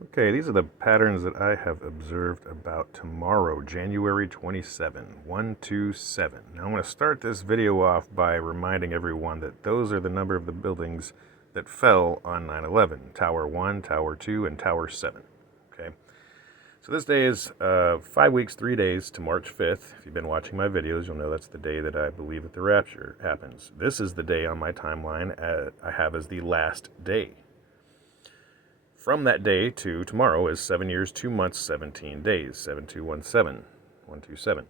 Okay, these are the patterns that I have observed about tomorrow, January 27, 127. Now I'm going to start this video off by reminding everyone that those are the number of the buildings that fell on 9/11. Tower 1, Tower 2, and Tower 7. Okay, so this day is 5 weeks, 3 days to March 5th. If you've been watching my videos, you'll know that's the day that I believe that the rapture happens. This is the day on my timeline I have as the last day. From that day to tomorrow is 7 years, 2 months, 17 days, 7217, 127.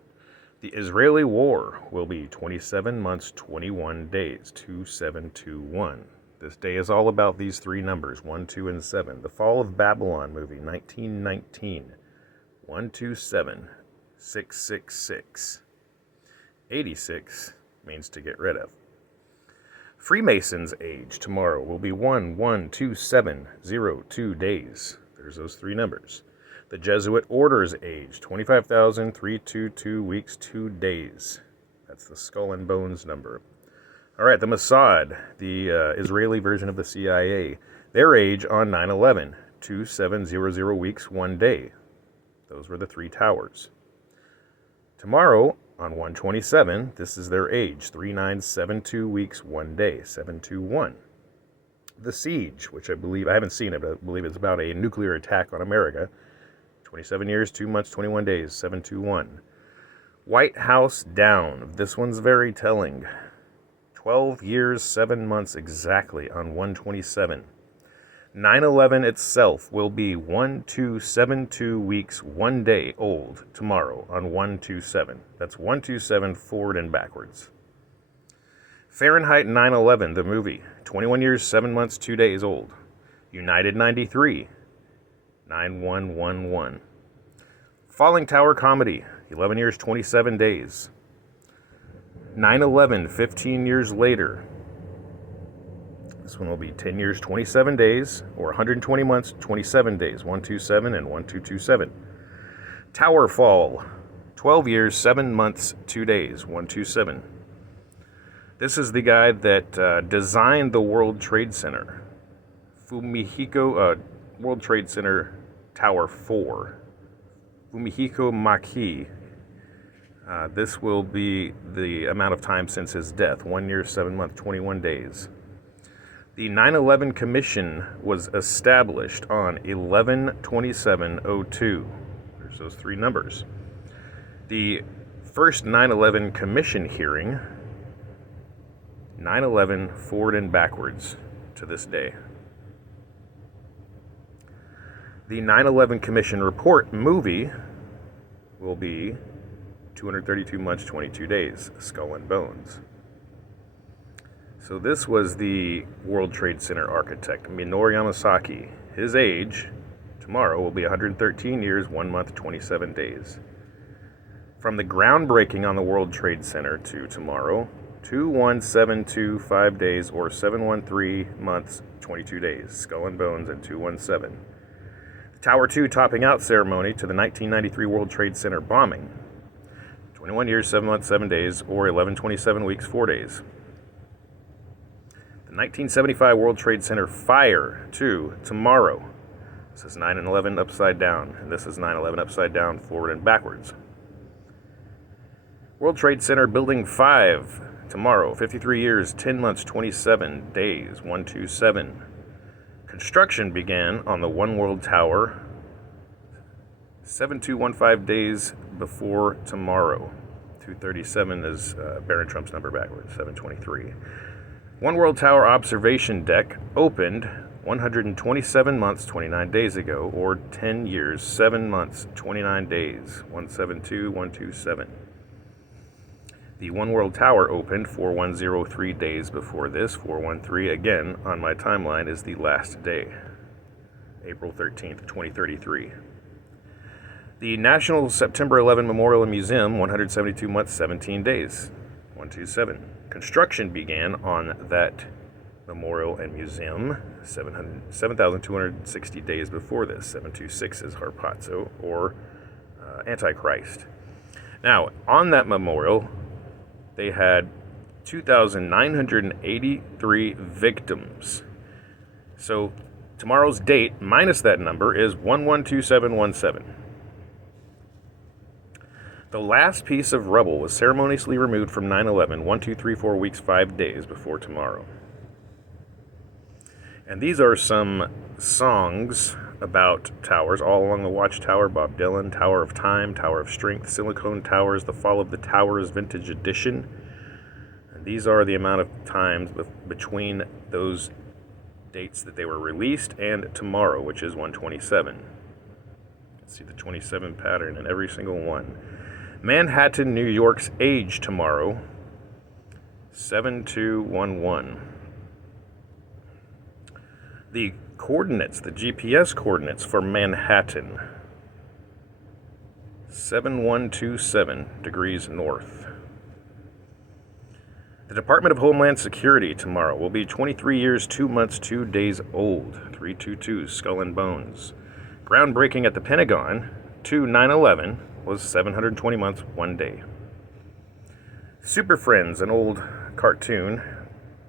The Israeli war will be 27 months, 21 days, 2721. This day is all about these three numbers, 1, 2, and 7. The Fall of Babylon movie, 1919, 127, 666. 86 means to get rid of. Freemasons' age tomorrow will be 1/1/2702 days. There's those three numbers. The Jesuit Order's age, 25,322 weeks, 2 days. That's the skull and bones number. All right, the Mossad, the Israeli version of the CIA, their age on 9/11, 2700 weeks, 1 day. Those were the three towers. Tomorrow, on 127, this is their age, 3972 weeks, 1 day, 721. The Siege, which I haven't seen it, but I believe it's about a nuclear attack on America, 27 years, 2 months, 21 days, 721. White House down, this one's very telling. 12 years, 7 months exactly on 127. 9/11 itself will be 1272 weeks, 1 day old tomorrow on 127. That's 127 forward and backwards. Fahrenheit 9/11, the movie, 21 years, 7 months, 2 days old. United 93, 9111. Falling Tower comedy, 11 years, 27 days. 9/11, 15 years later. This one will be 10 years, 27 days, or 120 months, 27 days, 127 and 1227. Tower Fall, 12 years, 7 months, 2 days, 127. This is the guy that designed the World Trade Center. Fumihiko, World Trade Center Tower 4. Fumihiko Maki. This will be the amount of time since his death, 1 year, 7 months, 21 days. The 9/11 Commission was established on 11/27/02. There's those three numbers. The first 9/11 Commission hearing, 9/11 forward and backwards to this day. The 9/11 Commission report movie will be 232 months, 22 days, Skull and Bones. So this was the World Trade Center architect, Minoru Yamasaki. His age, tomorrow, will be 113 years, 1 month, 27 days. From the groundbreaking on the World Trade Center to tomorrow, 2175 days, or 713 months, 22 days, Skull and Bones, and 217. The Tower 2 topping out ceremony to the 1993 World Trade Center bombing, 21 years, 7 months, 7 days, or 1127 weeks, 4 days. The 1975 World Trade Center fire to tomorrow. This is 9/11 upside down, and this is 9/11 upside down, forward and backwards. World Trade Center Building 5 tomorrow, 53 years, 10 months, 27 days, 127. Construction began on the One World Tower 7215 days before tomorrow. 237 is Barron Trump's number backwards, 723. One World Tower observation deck opened 127 months, 29 days ago, or 10 years, 7 months, 29 days, 172, 127. The One World Tower opened 4103 days before this, 413 again on my timeline is the last day, April 13th, 2033. The National September 11 Memorial and Museum, 172 months, 17 days, 127. Construction began on that memorial and museum 7,260 days before this. 726 is Harpazo, or Antichrist. Now, on that memorial, they had 2,983 victims. So Tomorrow's date minus that number is 112717. The last piece of rubble was ceremoniously removed from 9/11, 1, 2, 3, 4 weeks, 5 days before tomorrow. And these are some songs about towers all along the Watchtower: Bob Dylan, Tower of Time, Tower of Strength, Silicon Towers, The Fall of the Towers Vintage Edition. And these are the amount of times between those dates that they were released and tomorrow, which is 127. See the 27 pattern in every single one. Manhattan, New York's age tomorrow, 7211. The coordinates, the GPS coordinates for Manhattan, 7127 degrees north. The Department of Homeland Security tomorrow will be 23 years, 2 months, 2 days old, 322, Skull and Bones. Groundbreaking at the Pentagon, 9/11 was 720 months, 1 day. Super Friends, an old cartoon,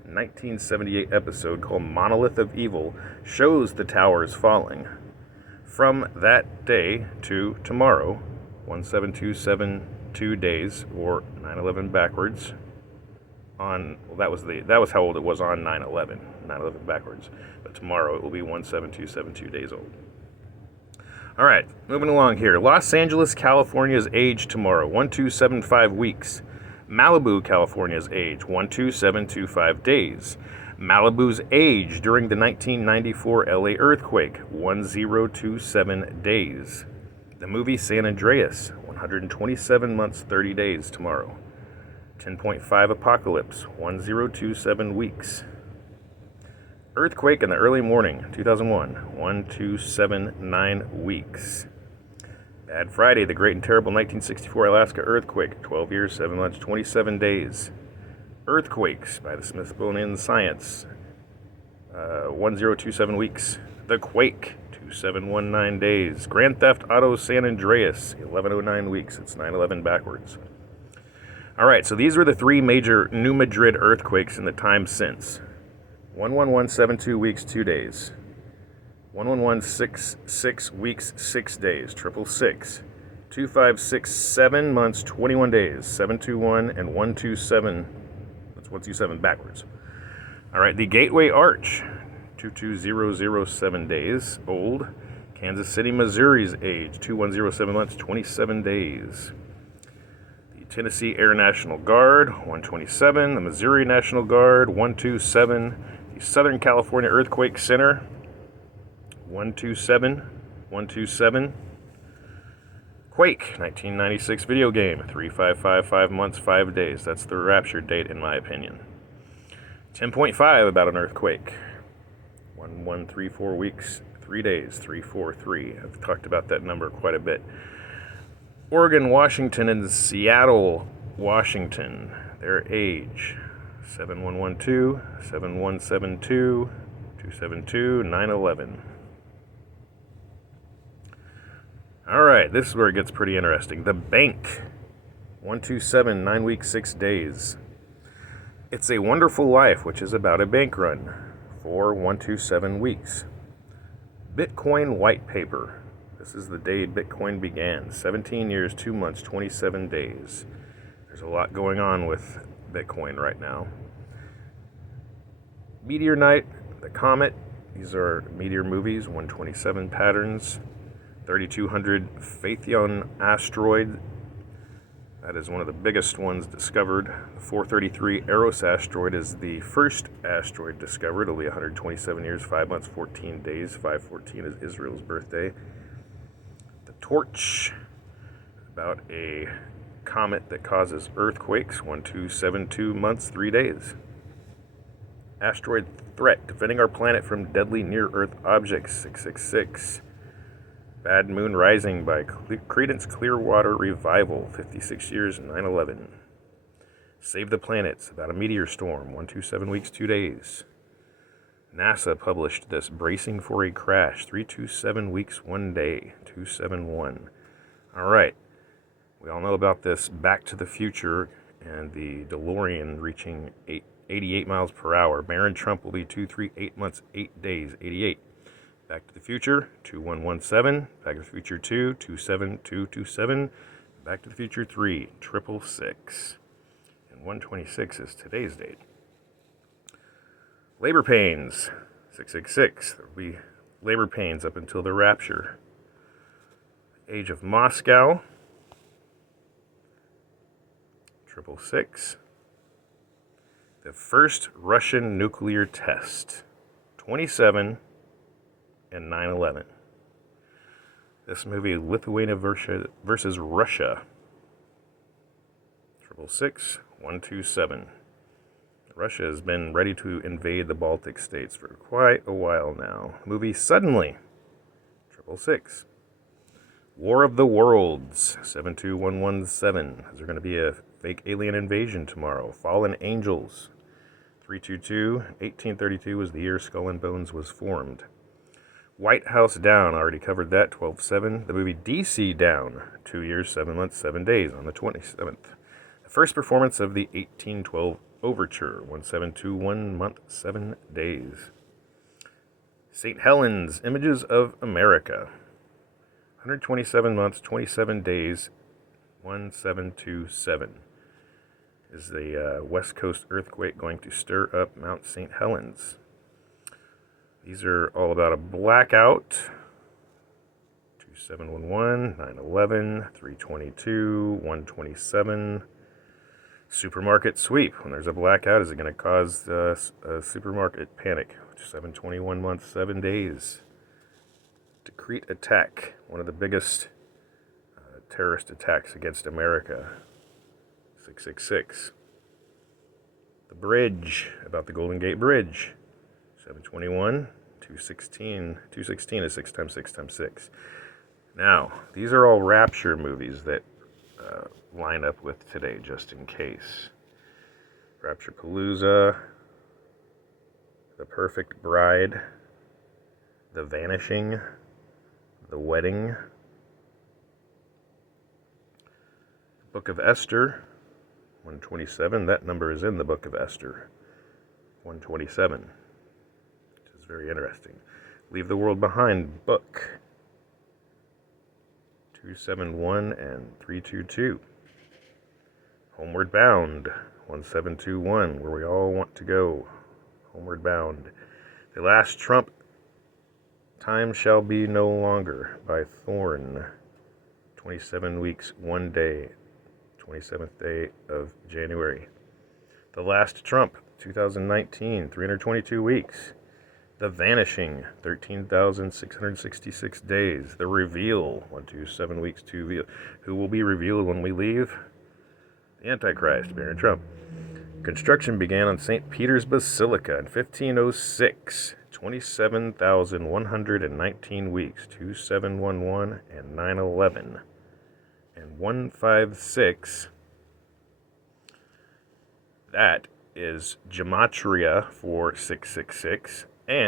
1978 episode called Monolith of Evil, shows the towers falling. From that day to tomorrow, 17272 days, or 9/11 backwards. That was how old it was on 9/11, 9/11 backwards. But tomorrow it will be 17272 days old. All right, moving along here. Los Angeles, California's age tomorrow, 1275 weeks. Malibu, California's age, 12725 days. Malibu's age during the 1994 LA earthquake, 1027 days. The movie San Andreas, 127 months, 30 days tomorrow. 10.5 apocalypse, 1027 weeks. Earthquake in the early morning, 2001, 1279 weeks. Bad Friday, the great and terrible 1964 Alaska earthquake, 12 years, 7 months, 27 days. Earthquakes by the Smithsonian Science, 1027 weeks. The Quake, 2719 days. Grand Theft Auto San Andreas, 1109 weeks. It's 9/11 backwards. All right, so these were the three major New Madrid earthquakes in the time since. 11172 weeks, 2 days. 11166 weeks, 6 days. 666. 2567 months, 21 days. 721 and 127. That's 127 backwards. All right, the Gateway Arch, 22007 days old. Kansas City, Missouri's age, 2107 months, 27 days. The Tennessee Air National Guard, 127. The Missouri National Guard, 127. The Southern California Earthquake Center, 127. Quake, 1996 video game, 3555 months, 5 days. That's the rapture date, in my opinion. 10.5 about an earthquake. 1134 weeks, 3 days, 343. I've talked about that number quite a bit. Oregon, Washington, and Seattle, Washington, their age, 7112, 7172, 272, 9/11. All right, this is where it gets pretty interesting. The Bank, 127, 9 weeks, 6 days. It's a Wonderful Life, which is about a bank run, for 127 weeks. Bitcoin White Paper. This is the day Bitcoin began. 17 years, 2 months, 27 days. There's a lot going on with Bitcoin right now. Meteor Night, The Comet. These are meteor movies, 127 patterns. 3200 Phaethon asteroid. That is one of the biggest ones discovered. The 433 Eros asteroid is the first asteroid discovered. It'll be 127 years, 5 months, 14 days. 514 is Israel's birthday. The Torch, about a comet that causes earthquakes, 1272 months, 3 days. Asteroid Threat, defending our planet from deadly near-Earth objects, 666. Bad Moon Rising by Creedence Clearwater Revival, 56 years, 9/11. Save the Planets, about a meteor storm, 127 weeks, 2 days. NASA published this, Bracing for a Crash, 327 weeks, 1 day, 271. All right, we all know about this Back to the Future and the DeLorean reaching 88 miles per hour. Barron Trump will be 238 months, 8 days, 88. Back to the Future, 2117. Back to the Future 2, 27227. Back to the Future 3, 666. And 126 is today's date. Labor pains, 666. There will be labor pains up until the rapture. Age of Moscow, 666. The first Russian nuclear test, 27 and 9/11. This movie, Lithuania versus Russia, 666, 127. Russia has been ready to invade the Baltic states for quite a while now. Movie Suddenly, 666. War of the Worlds, 72117. Is there going to be a fake alien invasion tomorrow? Fallen Angels, 322. 1832 was the year Skull and Bones was formed. White House Down, already covered that, 12/7. The movie DC Down, 2 years, 7 months, 7 days, on the 27th. The first performance of the 1812 Overture, 1721, month, 7 days. St. Helens, Images of America, 127 months, 27 days, 1727. Is the West Coast earthquake going to stir up Mount St. Helens? These are all about a blackout. 2711, 9/11, 322, 127. Supermarket sweep. When there's a blackout, is it going to cause a supermarket panic? 721 months, 7 days. Crete attack, one of the biggest terrorist attacks against America, 666. The bridge, about the Golden Gate Bridge, 721, 216. 216 is 6 times 6 times 6. Now, these are all rapture movies that line up with today, just in case. Rapture Palooza, The Perfect Bride, The Vanishing, The Wedding, Book of Esther, 127. That number is in the Book of Esther, 127, which is very interesting. Leave the World Behind book, 271 and 322. Homeward Bound, 1721, Where We All Want to Go, Homeward Bound. The Last Trump, Time Shall Be No Longer, by Thorne, 27 weeks, 1 day, 27th day of January. The Last Trump, 2019, 322 weeks. The Vanishing, 13,666 days. The Reveal, 127 weeks to reveal. Who will be revealed when we leave? The Antichrist, Barron Trump. Construction began on St. Peter's Basilica in 1506. 27,119 weeks, 2711 and 9/11. And 156. That is gematria for 666. And